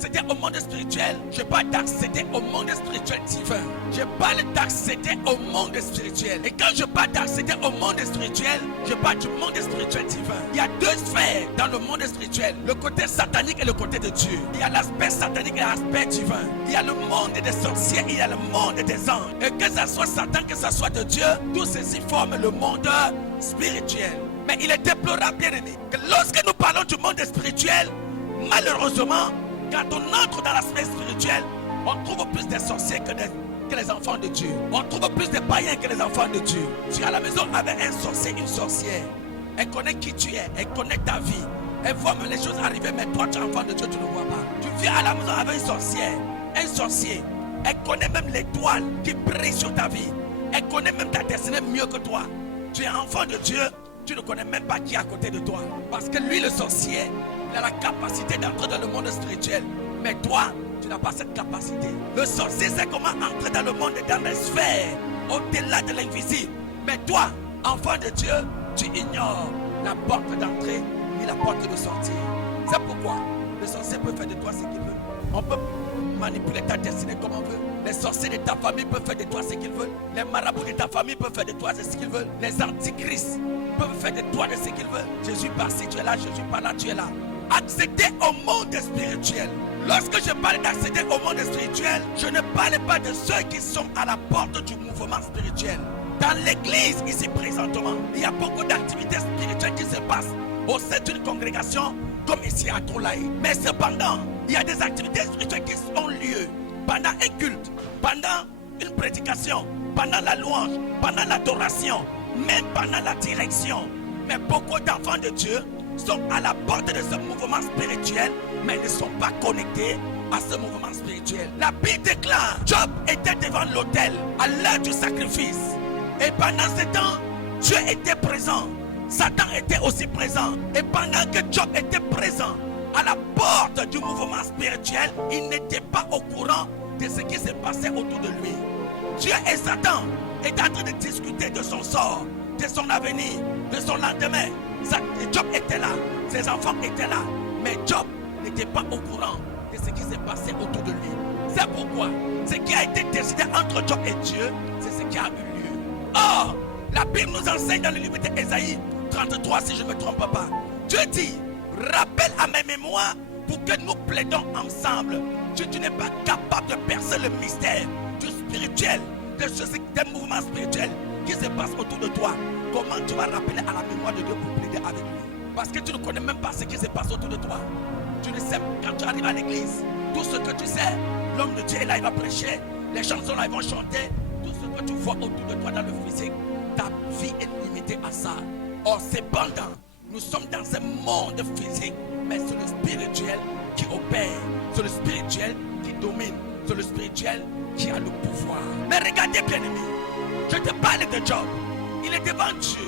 d'accéder au monde spirituel, je parle d'accéder au monde spirituel divin. Je parle d'accéder au monde spirituel. Et quand je parle d'accéder au monde spirituel, je parle du monde spirituel divin. Il y a deux sphères dans le monde spirituel, le côté satanique et le côté de Dieu. Il y a l'aspect satanique et l'aspect divin. Il y a le monde des sorciers, il y a le monde des anges. Et que ça soit Satan, que ça soit de Dieu, tous ceci forment le monde spirituel. Mais il est déplorable, bien aimé, que lorsque nous parlons du monde spirituel, malheureusement, quand on entre dans l'aspect spirituel, on trouve plus de sorciers que les enfants de Dieu. On trouve plus de païens que les enfants de Dieu. Tu es à la maison avec un sorcier, une sorcière. Elle connaît qui tu es, elle connaît ta vie. Elle voit même les choses arriver, mais toi, tu es enfant de Dieu, tu ne vois pas. Tu viens à la maison avec une sorcière, un sorcier. Elle connaît même l'étoile qui brille sur ta vie. Elle connaît même ta destinée mieux que toi. Tu es enfant de Dieu, tu ne connais même pas qui est à côté de toi. Parce que lui, le sorcier, il a la capacité d'entrer dans le monde spirituel. Mais toi, tu n'as pas cette capacité. Le sorcier sait comment entrer dans le monde, dans les sphères, au-delà de l'invisible. Mais toi, enfant de Dieu, tu ignores la porte d'entrée ni la porte de sortie. C'est pourquoi le sorcier peut faire de toi ce qu'il veut. On peut manipuler ta destinée comme on veut. Les sorciers de ta famille peuvent faire de toi ce qu'ils veulent. Les marabouts de ta famille peuvent faire de toi ce qu'ils veulent. Les antichrists peuvent faire de toi ce qu'ils veulent. Jésus par-ci, tu es là, Jésus par-là, tu es là. Accéder au monde spirituel. Lorsque je parle d'accéder au monde spirituel, je ne parle pas de ceux qui sont à la porte du mouvement spirituel. Dans l'église, ici présentement, il y a beaucoup d'activités spirituelles qui se passent au sein d'une congrégation comme ici à Troulaï. Mais cependant, il y a des activités spirituelles qui ont lieu pendant un culte, pendant une prédication, pendant la louange, pendant l'adoration, même pendant la direction. Mais beaucoup d'enfants de Dieu sont à la porte de ce mouvement spirituel, mais ne sont pas connectés à ce mouvement spirituel. La Bible déclare, Job était devant l'autel à l'heure du sacrifice. Et pendant ce temps, Dieu était présent. Satan était aussi présent. Et pendant que Job était présent à la porte du mouvement spirituel, il n'était pas au courant de ce qui se passait autour de lui. Dieu et Satan étaient en train de discuter de son sort, de son avenir, de son lendemain. Job était là, ses enfants étaient là, mais Job n'était pas au courant de ce qui s'est passé autour de lui. C'est pourquoi ce qui a été décidé entre Job et Dieu, c'est ce qui a eu lieu. Or, la Bible nous enseigne dans le livre d'Ésaïe 33, si je ne me trompe pas. Dieu dit, rappelle à mes mémoires pour que nous plaidons ensemble. Tu n'es pas capable de percer le mystère du spirituel, des mouvements spirituels qui se passent autour de toi. Comment tu vas rappeler à la mémoire de Dieu pour plaider avec lui? Parce que tu ne connais même pas ce qui se passe autour de toi. Tu ne sais, quand tu arrives à l'église, tout ce que tu sais, l'homme de Dieu est là, il va prêcher, les chansons là, ils vont chanter. Tout ce que tu vois autour de toi dans le physique, ta vie est limitée à ça. Or, cependant, nous sommes dans un monde physique, mais c'est le spirituel qui opère, c'est le spirituel qui domine, c'est le spirituel qui a le pouvoir. Mais regardez, bien aimé, je te parle de Job. Il est devant Dieu.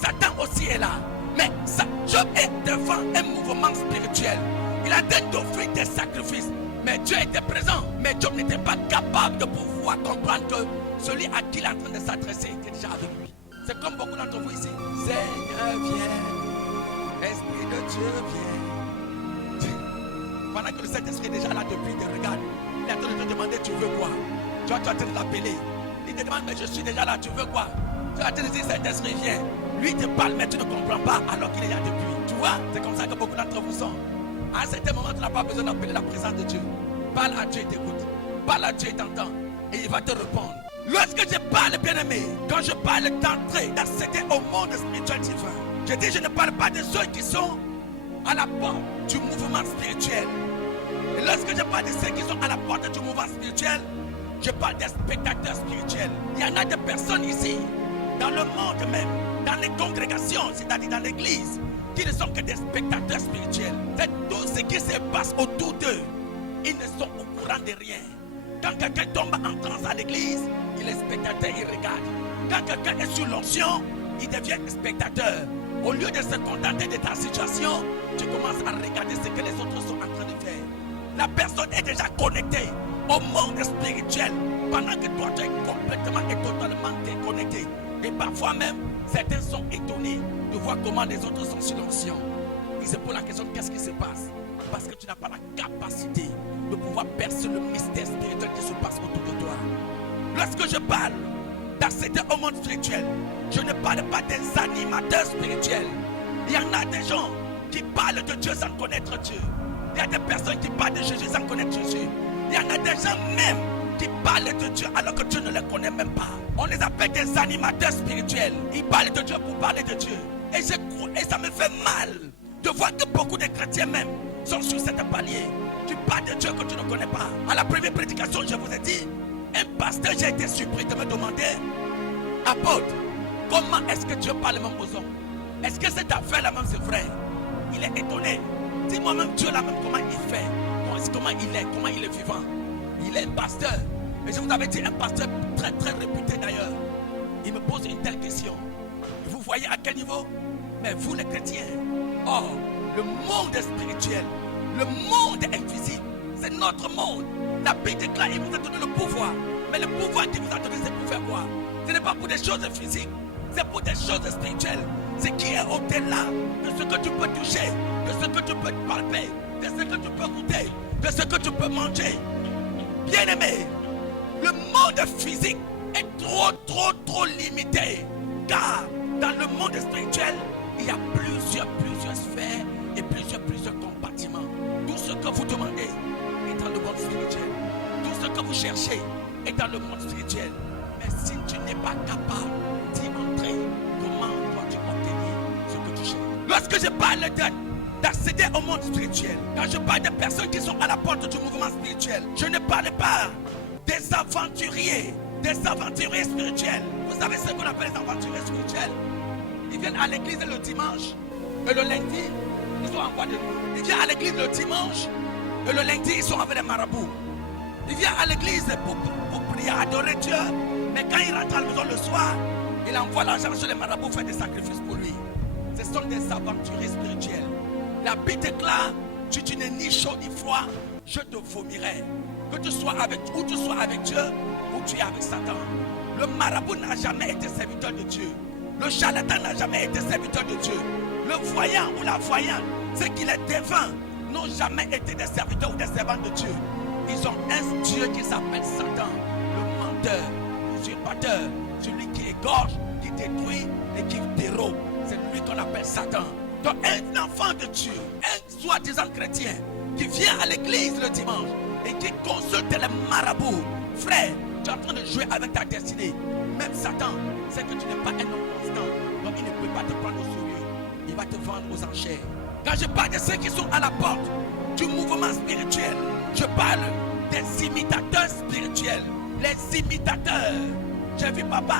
Satan aussi est là. Mais Job est devant un mouvement spirituel. Il a d'offrir des sacrifices. Mais Dieu était présent. Mais Job n'était pas capable de pouvoir comprendre que celui à qui il est en train de s'adresser était déjà avec lui. C'est comme beaucoup d'entre vous ici. Seigneur, viens. Esprit de Dieu, viens. Pendant que le Saint-Esprit est déjà là depuis, il te regarde. Il est en train de te demander, tu veux quoi? Tu es en train de l'appeler. Il te demande, mais je suis déjà là, tu veux quoi? Tu as dit, Saint-Esprit, viens. Lui te parle, mais tu ne comprends pas alors qu'il est là depuis. Tu vois, c'est comme ça que beaucoup d'entre vous sont. À un certain moment, tu n'as pas besoin d'appeler la présence de Dieu. Parle à Dieu, il t'écoute. Parle à Dieu, il t'entend. Et il va te répondre. Lorsque je parle, bien-aimé, quand je parle d'entrer, d'accéder au monde spirituel divin, je dis, je ne parle pas de ceux qui sont à la porte du mouvement spirituel. Et lorsque je parle de ceux qui sont à la porte du mouvement spirituel, je parle des spectateurs spirituels. Il y en a des personnes ici, dans le monde même, dans les congrégations, c'est-à-dire dans l'église, qui ne sont que des spectateurs spirituels. C'est tout ce qui se passe autour d'eux. Ils ne sont au courant de rien. Quand quelqu'un tombe en transe à l'église, il est spectateur, il regarde. Quand quelqu'un est sous l'onction, il devient spectateur. Au lieu de se contenter de ta situation, tu commences à regarder ce que les autres sont en train de faire. La personne est déjà connectée au monde spirituel pendant que toi tu es complètement et totalement déconnecté. Et parfois même, certains sont étonnés de voir comment les autres sont sous l'onction. Ils se posent la question, qu'est-ce qui se passe? Parce que tu n'as pas la capacité de pouvoir percer le mystère spirituel qui se passe autour de toi. Lorsque je parle d'accéder au monde spirituel, je ne parle pas des animateurs spirituels. Il y en a des gens qui parlent de Dieu sans connaître Dieu. Il y a des personnes qui parlent de Jésus sans connaître Jésus. Il y en a des gens même qui parlent de Dieu alors que Dieu ne les connaît même pas. On les appelle des animateurs spirituels. Ils parlent de Dieu pour parler de Dieu. Et ça me fait mal de voir que beaucoup de chrétiens même sont sur cette palier. Tu parles de Dieu que tu ne connais pas. À la première prédication, je vous ai dit, un pasteur, j'ai été surpris de me demander, apôtre, comment est-ce que Dieu parle même aux hommes? Est-ce que cette affaire-là même c'est vrai? Il est étonné. Dis-moi même Dieu là même comment il fait, comment il est vivant. Il est un pasteur. Et je vous avais dit un pasteur très très réputé d'ailleurs. Il me pose une telle question. Vous voyez à quel niveau? Mais vous les chrétiens, oh, le monde spirituel, le monde invisible, c'est notre monde. La Bible déclare, il vous a donné le pouvoir. Mais le pouvoir qu'il vous a donné, c'est pour faire quoi? Ce n'est pas pour des choses physiques, c'est pour des choses spirituelles. Ce qui est au-delà de ce que tu peux toucher, de ce que tu peux palper, de ce que tu peux goûter, de ce que tu peux manger. Bien-aimé, le monde physique est trop limité. Car dans le monde spirituel, il y a plusieurs sphères et plusieurs compartiments. Tout ce que vous demandez est dans le monde spirituel. Tout ce que vous cherchez est dans le monde spirituel. Mais si tu n'es pas capable d'y entrer, comment vas-tu obtenir ce que tu cherches? Lorsque je parle d'accéder au monde spirituel, quand je parle des personnes qui sont à la porte du mouvement spirituel, je ne parle pas des aventuriers spirituels. Vous savez ce qu'on appelle les aventuriers spirituels? Ils viennent à l'église le dimanche et le lundi, ils sont en voie de nuit. Ils viennent à l'église le dimanche et le lundi, ils sont avec les marabouts. Ils viennent à l'église pour prier, adorer Dieu. Mais quand il rentre à la maison le soir, il envoie l'argent sur les marabouts, faire des sacrifices pour lui. Ce sont des aventuriers spirituels. La Bible déclare, si tu n'es ni chaud ni froid, je te vomirai. Que tu sois avec Dieu ou tu es avec Satan. Le marabout n'a jamais été serviteur de Dieu. Le charlatan n'a jamais été serviteur de Dieu. Le voyant ou la voyante, ceux qui les défunts, n'ont jamais été des serviteurs ou des servants de Dieu. Ils ont un Dieu qui s'appelle Satan, le menteur, l'usurpateur, celui qui égorge, qui détruit et qui dérobe. C'est lui qu'on appelle Satan. Donc un enfant de Dieu, un soi-disant chrétien, qui vient à l'église le dimanche et qui consulte les marabouts, frère, tu es en train de jouer avec ta destinée. Même Satan sait que tu n'es pas un homme constant, donc il ne peut pas te prendre au sérieux. Il va te vendre aux enchères. Quand je parle de ceux qui sont à la porte du mouvement spirituel, je parle des imitateurs spirituels. Les imitateurs. J'ai vu papa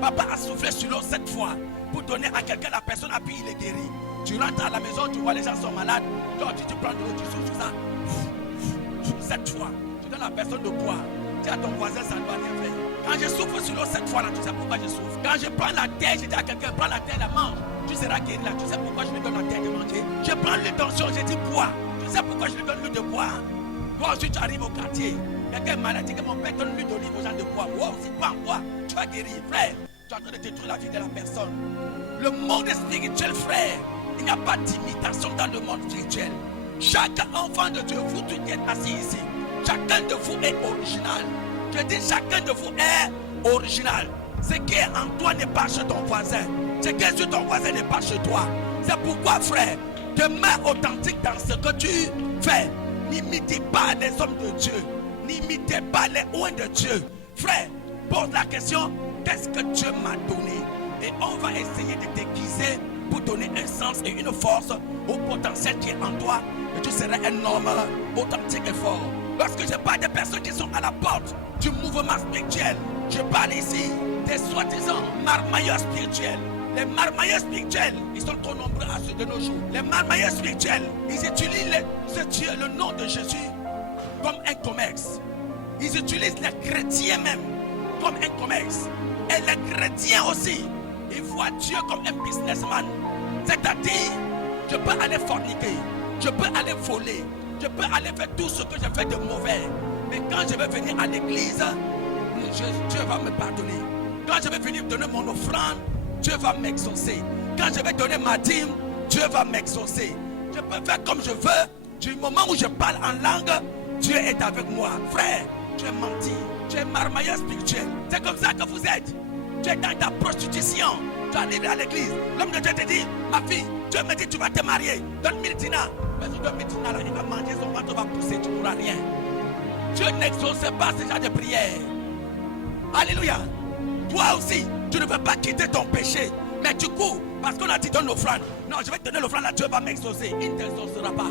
Papa a soufflé sur l'eau 7 fois pour donner à quelqu'un, la personne a pu, il est guéri. Tu rentres à la maison, tu vois les gens sont malades. Toi, tu prends de l'eau, tu souffles sur ça. 7 fois. Tu donnes à la personne de boire. Dis à ton voisin, ça ne va rien faire. Quand je souffle sur l'eau 7 fois, là, tu sais pourquoi je souffle. Quand je prends la terre, je dis à quelqu'un, prends la terre, la mange. Tu seras guéri là. Tu sais pourquoi je lui donne la terre de manger. Je prends l'huile d'onction, je dis bois. Tu sais pourquoi je lui donne l'huile de bois. Toi aussi, tu arrives au quartier. Quelqu'un est malade, dit que mon père donne l'huile d'olive aux gens de bois. Wow, aussi, bois. Tu vas guérir, frère. Tu es en train de détruire la vie de la personne. Le monde spirituel, frère, il n'y a pas d'imitation dans le monde spirituel. Chaque enfant de Dieu, vous qui êtes assis ici, chacun de vous est original. Je dis chacun de vous est original. Ce qui est en toi n'est pas chez ton voisin. Ce qui est sur ton voisin n'est pas chez toi. C'est pourquoi, frère, demeure authentique dans ce que tu fais. N'imitez pas les hommes de Dieu. N'imitez pas les oins de Dieu. Frère, pose la question, qu'est-ce que Dieu m'a donné? Et on va essayer de déguiser pour donner un sens et une force au potentiel qui est en toi. Et tu seras un homme authentique et fort. Lorsque je parle des personnes qui sont à la porte du mouvement spirituel, je parle ici des soi-disant marmailleurs spirituels. Les marmailleurs spirituels, ils sont trop nombreux à ceux de nos jours. Les marmailleurs spirituels, ils utilisent le nom de Jésus comme un commerce. Ils utilisent les chrétiens même comme un commerce. Et les chrétiens aussi, ils voient Dieu comme un businessman. C'est-à-dire, je peux aller forniquer, je peux aller voler, je peux aller faire tout ce que je fais de mauvais. Mais quand je vais venir à l'église, Dieu va me pardonner. Quand je vais venir donner mon offrande, Dieu va m'exaucer. Quand je vais donner ma dîme, Dieu va m'exaucer. Je peux faire comme je veux, Du moment où je parle en langue, Dieu est avec moi. Frère, tu es menti. Tu es marmailleur spirituel. C'est comme ça que vous êtes. Tu es dans ta prostitution. Tu arrives à l'église. L'homme de Dieu te dit, ma fille, Dieu me dit tu vas te marier. Donne 1000 dinars. Mais tu donnes 1000 dinars, il va manger, son ventre va pousser, tu n'auras rien. Dieu n'exauce pas ce genre de prière. Alléluia. Toi aussi, tu ne veux pas quitter ton péché. Mais tu cours parce qu'on a dit donne l'offrande. Non, je vais te donner l'offrande, là Dieu va m'exaucer. Il ne t'exaucera pas.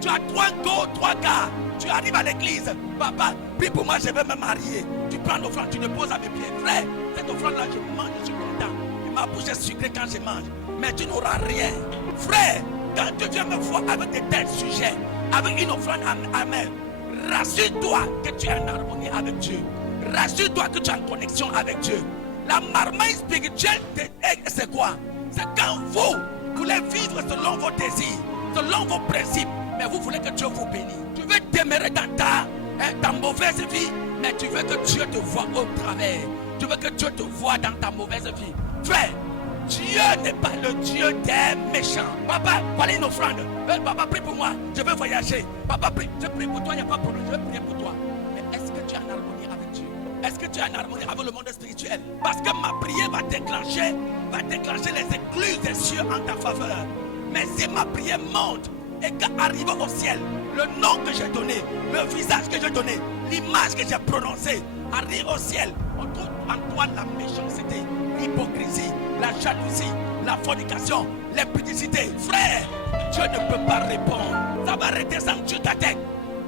Tu as 3 go, 3 gars. Tu arrives à l'église. Papa, prie pour moi, je vais me marier. Tu prends l'offrande, tu le poses à mes pieds. Frère, cette offrande-là, je mange, je suis content. Et ma bouche est sucrée quand je mange. Mais tu n'auras rien. Frère, quand tu viens me voir avec de tels sujets, avec une offrande amère, rassure-toi que tu es en harmonie avec Dieu. Rassure-toi que tu es en connexion avec Dieu. La marmaille spirituelle, c'est quoi? C'est quand vous voulez vivre selon vos désirs, selon vos principes, mais vous voulez que Dieu vous bénisse. Tu veux demeurer dans ta mauvaise vie, mais tu veux que Dieu te voie au travers. Tu veux que Dieu te voie dans ta mauvaise vie. Frère, Dieu n'est pas le Dieu des méchants. Papa, voilà une offrande. Papa, prie pour moi. Je veux voyager. Papa, prie. Je prie pour toi, il n'y a pas de problème. Je vais prier pour toi. Mais est-ce que tu es en harmonie avec Dieu? Est-ce que tu es en harmonie avec le monde spirituel? Parce que ma prière va déclencher les écluses des cieux en ta faveur. Mais si ma prière monte et qu'arrive au ciel, le nom que j'ai donné, le visage que j'ai donné, l'image que j'ai prononcée, arrive au ciel, on trouve en toi la méchanceté, l'hypocrisie, la jalousie, la fornication, l'impudicité. Frère, Dieu ne peut pas répondre. Ça va redescendre sur ta tête.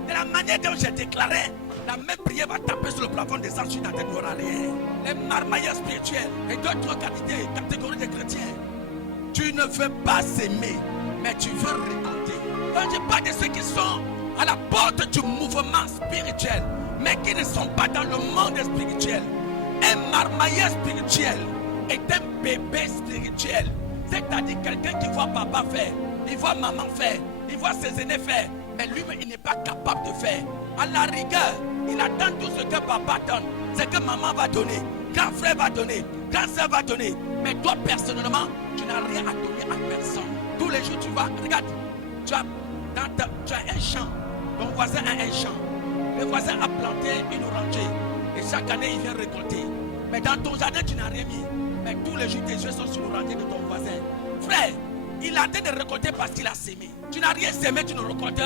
De la manière dont j'ai déclaré, la même prière va taper sur le plafond des sur ta tête. Les marmailleurs spirituels et d'autres catégories de chrétiens. Tu ne veux pas s'aimer, mais tu veux récolter. Quand je parle de ceux qui sont à la porte du mouvement spirituel, mais qui ne sont pas dans le monde spirituel, un marmailleur spirituel est un bébé spirituel. C'est-à-dire quelqu'un qui voit papa faire, il voit maman faire, il voit ses aînés faire, mais lui-même il n'est pas capable de faire. À la rigueur, il attend tout ce que papa donne, ce que maman va donner, grand frère va donner, grand soeur va donner. Mais toi personnellement, tu n'as rien à donner à personne. Tous les jours tu vas, regarde, tu as un champ, ton voisin a un champ. Le voisin a planté une orangée et chaque année il vient récolter. Mais dans ton jardin tu n'as rien mis. Mais tous les jours tes yeux sont sur l'oranger de ton voisin. Frère, il a en train de récolter parce qu'il a sémé. Tu n'as rien sémé, tu ne récoltes.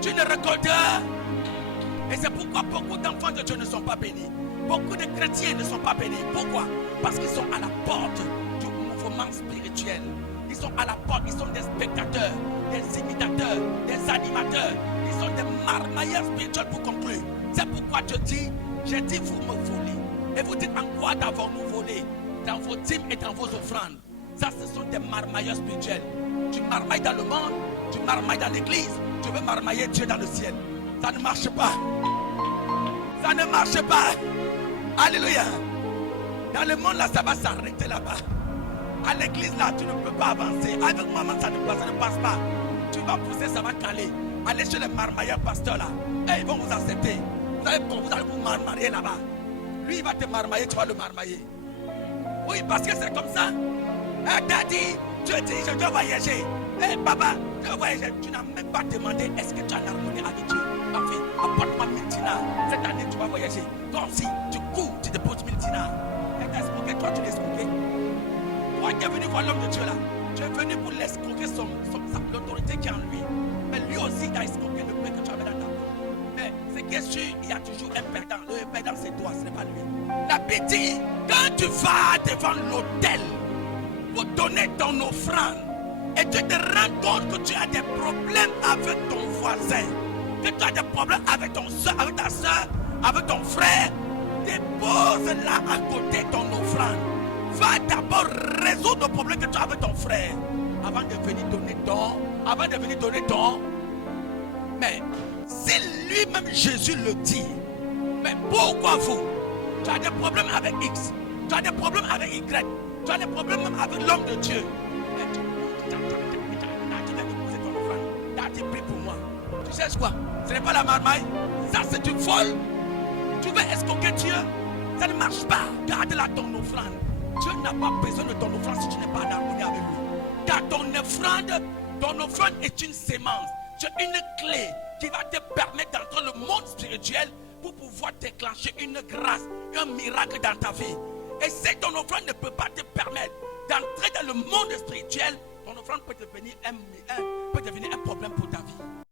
Tu ne récoltes. Et c'est pourquoi beaucoup d'enfants de Dieu ne sont pas bénis. Beaucoup de chrétiens ne sont pas bénis. Pourquoi? Parce qu'ils sont à la porte du mouvement spirituel. Ils sont à la porte, ils sont des spectateurs, des imitateurs, des animateurs. Ils sont des marmailleurs spirituels pour conclure. C'est pourquoi je dis, j'ai dit vous me volez. Et vous dites en quoi d'avons-nous volé? Dans vos dîmes et dans vos offrandes. Ça, ce sont des marmailleurs spirituels. Tu marmailles dans le monde, tu marmailles dans l'église, tu veux marmailler Dieu dans le ciel. Ça ne marche pas. Ça ne marche pas. Alléluia. Dans le monde là, ça va s'arrêter là-bas. À l'église là, tu ne peux pas avancer. Avec maman, ça ne passe pas. Tu vas pousser, ça va caler. Allez chez les marmailleurs pasteurs là. Et ils vont vous accepter. Vous allez vous marmailler là-bas. Lui, il va te marmailler, tu vas le marmailler. Oui, parce que c'est comme ça. Daddy, tu dis, je dois voyager. Papa, je dois voyager. Tu n'as même pas demandé, est-ce que tu as en harmonie avec Dieu? Ma fille, apporte-moi 1000 dinars. Cette année, tu vas voyager. Toi aussi, tu cours, tu déposes 1000 dinars. Et t'as escroqué, toi, tu l'as escroqué. Toi qui es venu voir l'homme de Dieu là, tu es venu pour l'escroquer l'autorité qui est en lui. Mais lui aussi, il a escroqué le peu que tu avais dans ta bouche. Mais ce qui est sûr, il y a toujours un perdant. Le perdant, c'est toi, ce n'est pas lui. La bêtise, quand tu vas devant l'autel pour donner ton offrande, et tu te rends compte que tu as des problèmes avec ton voisin, que tu as des problèmes avec avec ta soeur, avec ton frère, dépose là à côté ton offrande. Va d'abord résoudre le problème que tu as avec ton frère avant de venir donner ton. Mais si lui-même Jésus le dit, mais pourquoi vous? Tu as des problèmes avec X, tu as des problèmes avec Y, tu as des problèmes même avec l'homme de Dieu. Mais tu viens de poser ton offrande, tu as dit prie pour moi. Tu sais quoi? Ce n'est pas la marmaille, ça c'est une folle. Tu veux escroquer Dieu? Ça ne marche pas. Garde là ton offrande. Dieu n'a pas besoin de ton offrande si tu n'es pas en harmonie avec lui. Car ton offrande est une sémence. C'est une clé qui va te permettre d'entrer dans le monde spirituel pour pouvoir déclencher une grâce, un miracle dans ta vie. Et si ton offrande ne peut pas te permettre d'entrer dans le monde spirituel, ton offrande peut devenir un problème pour ta vie.